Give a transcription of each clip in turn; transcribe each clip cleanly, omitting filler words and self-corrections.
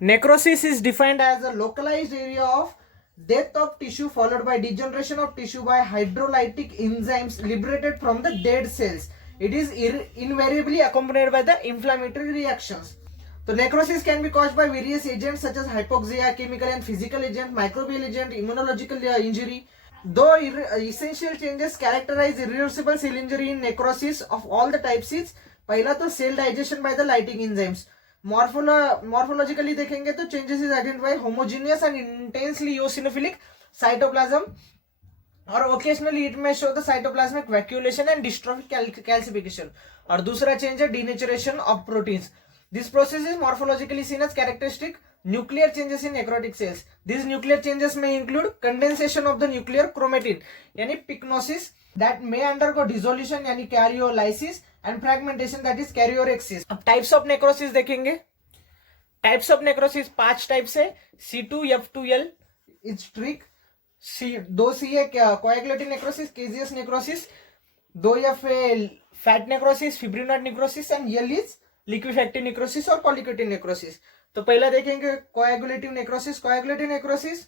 Necrosis is defined as a localized area of death of tissue followed by degeneration of tissue by hydrolytic enzymes liberated from the dead cells. It is invariably accompanied by the inflammatory reactions. So necrosis can be caused by various agents such as hypoxia, chemical and physical agent, microbial agent, immunological injury. Though essential changes characterize irreversible cell injury in necrosis of all the types is पहला तो cell digestion by the lytic enzymes. Morphologically देखेंगे तो changes is identified homogeneous and intensely eosinophilic cytoplasm और occasionally it may show the cytoplasmic vacuolation and dystrophic calcification. और दूसरा change है denaturation of proteins. This process is morphologically seen as characteristic nuclear changes in necrotic cells. This nuclear changes में include condensation of the nuclear chromatin यानी pyknosis that may undergo dissolution यानी karyolysis and fragmentation that is karyorrhexis. अब types of necrosis देखेंगे. Types of necrosis 5 types है. C2F2L is trick, 2C है coagulative necrosis, caseous necrosis, 2F है fat necrosis, fibrinoid necrosis and L is liquefactive necrosis और पॉलीक्यूटिव necrosis. तो पहला देखेंगे coagulative necrosis. Coagulative necrosis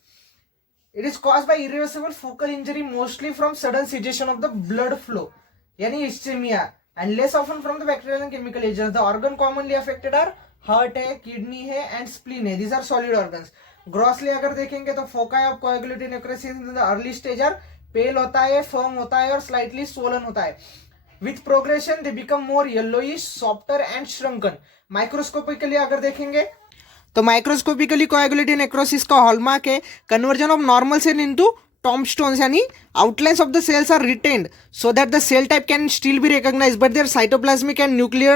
it is caused by irreversible focal injury mostly from sudden cessation of the blood flow यानी ischaemia and less often from the bacterial and chemical agents. The organ commonly affected are heart है, kidney है and spleen है. These are solid organs. Grossly अगर देखेंगे तो foci of coagulative necrosis in the early stage are pale होता है, firm होता है और slightly swollen होता है. With progression they become more yellowish, softer and shrunken. Microscopically अगर देखेंगे तो माइक्रोस्कोपिकली कोएगुलेटिव नेक्रोसिस का हॉलमार्क है conversion of normal cell into tombstones यानी outlines of the cells are retained so that the cell type can still be recognized but their cytoplasmic and nuclear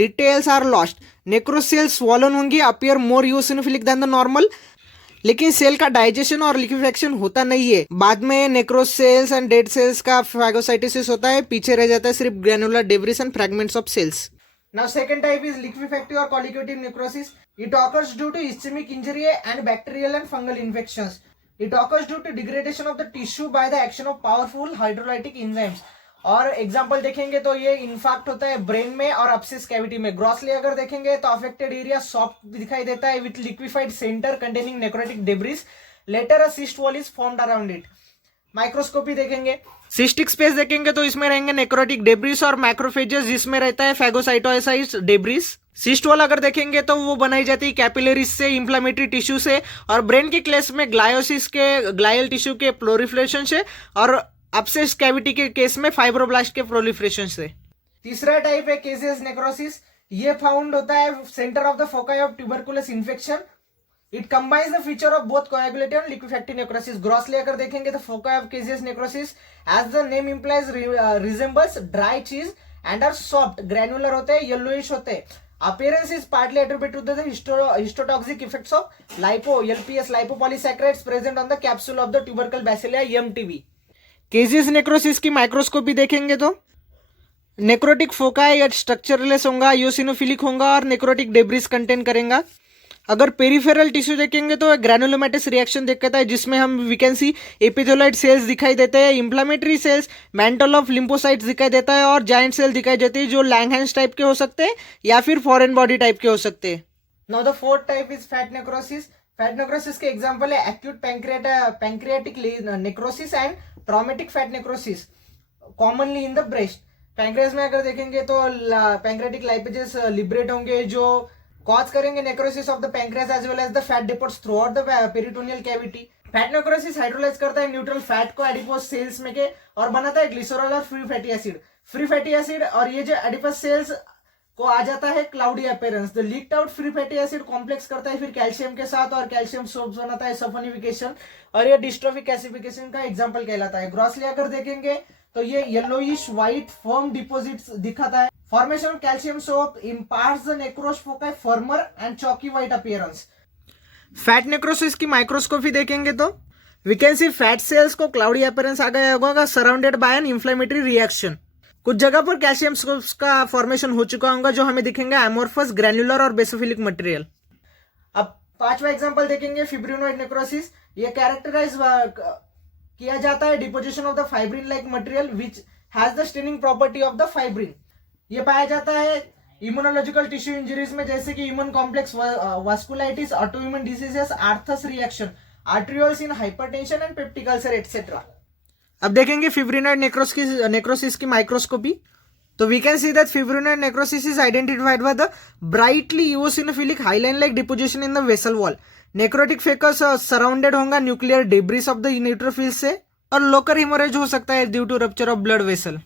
details are lost. necro cells swollen होंगी, appear more eosinophilic than the normal, लेकिन cell का digestion और liquefaction होता नहीं है. बाद में necros cells and dead cells का फैगोसाइटोसिस होता है, पीछे रह जाता है सिर्फ granular debris and fragments of cells. Now second type is liquefactive or colligative necrosis. It occurs due to ischemic injury and bacterial and fungal infections. It occurs due to degradation of the tissue by the action of powerful hydrolytic enzymes. और example देखेंगे तो ये in fact होता है brain में और अपसिस cavity में. Grossly अगर देखेंगे तो अफेक्टेड एरिया सॉफ्ट दिखाई देता है with liquefied centre containing necrotic debris. Later a cyst wall is formed around it. Microscopy देखेंगे, सिस्टिक स्पेस देखेंगे तो इसमें रहेंगे नेक्रोटिक डेब्रिस और मैक्रोफेजेस जिसमें रहता है फैगोसाइटोसाइट्स डेब्रिस. सिस्ट वॉल अगर देखेंगे तो वो बनाई जाती है कैपिलरीज से, इंफ्लेमेटरी टिश्यू से और ब्रेन के केस में ग्लायोसिस के ग्लायल टिश्यू के प्लोरिफरेशन से और अपसेस कैविटी के केस में फाइब्रोब्लास्ट के प्रोलिफरेशन से. तीसरा टाइप है केजियस नेक्रोसिस. ये फाउंड होता है centre of the foci of tuberculous infection. It combines the feature of both coagulative and liquefactive necrosis. Grossly अगर देखेंगे तो foci of caseous necrosis as the name implies resembles dry cheese and are soft, granular होते हैं, yellowish होते हैं. Appearance is partly attributed to the histotoxic effects of LPS lipopolysaccharides present on the capsule of the tubercle bacilli EMTB. Caseous necrosis की microscopy देखेंगे तो necrotic foci या structureless होगा, यूसिनोफिलिक होगा और नेक्रोटिक डेब्रिस कंटेन करेगा. अगर पेरिफेरल टिश्यू देखेंगे तो ग्रैनुलोमेटस रिएक्शन दिखाता है जिसमें हम we can see epithelioid cells दिखाई देते हैं, inflammatory cells, mantle of lymphocytes दिखाई देता है और जायंट सेल दिखाई देती है जो लैंगहैंस टाइप के हो सकते हैं या फिर फॉरेन बॉडी टाइप के हो सकते हैं. Now the fourth type is fat necrosis. Fat necrosis के एग्जांपल है acute pancreatic necrosis and traumatic fat necrosis commonly in the breast. Pancreas में अगर देखेंगे तो पैंक्रियाटिक लाइपेजेस लिबरेट होंगे जो कॉज करेंगे necrosis of the pancreas as well as the fat depots throughout the peritoneal cavity. Fat necrosis hydrolyse करता है neutral fat को एडिपोज सेल्स में के और बनाता है ग्लिसरॉल और free fatty acid. Free fatty acid और ये जो एडिपोज सेल्स को आ जाता है cloudy appearance. The leaked out free fatty acid complex करता है फिर कैल्शियम के साथ और कैल्शियम सोप्स बनाता है सफोनिफिकेशन और ये डिस्ट्रोफिक कैल्सिफिकेशन का एग्जांपल कहलाता है. ग्रॉसली अगर देखेंगे तो ये येलोइश व्हाइट फर्म डिपॉजिट्स दिखाता है. Formation of calcium soap imparts the necros foci firmer and chalky white appearance. Fat necrosis की माइक्रोस्कोपी देखेंगे तो we can see fat cells को क्लाउडी अपीयरेंस आ गया होगा surrounded by an inflammatory reaction. कुछ जगह पर कैल्शियम सोप्स का फॉर्मेशन हो चुका होगा जो हमें दिखेंगे एमोर्फस, ग्रैनुलर और बेसोफिलिक मटेरियल. अब पांचवा एग्जांपल देखेंगे फिब्रिनोइड नेक्रोसिस. ये कैरेक्टराइज किया जाता है deposition of the fibrin like material which has the staining property of the fibrin. ये पाया जाता है इम्यूनोलॉजिकल टिश्यू इंजरीज में जैसे कि immune complex vasculitis, autoimmune diseases, Arthus reaction, arterioles in hypertension and peptic ulcer etcetera. अब देखेंगे fibrinoid necrosis की माइक्रोस्कोपी। तो we can see that fibrinoid necrosis is identified by the brightly eosinophilic hyaline like deposition in the vessel wall. Necrotic focus surrounded होगा nuclear debris of the neutrophil से, और local haemorrhage हो सकता है due to rupture of blood vessel.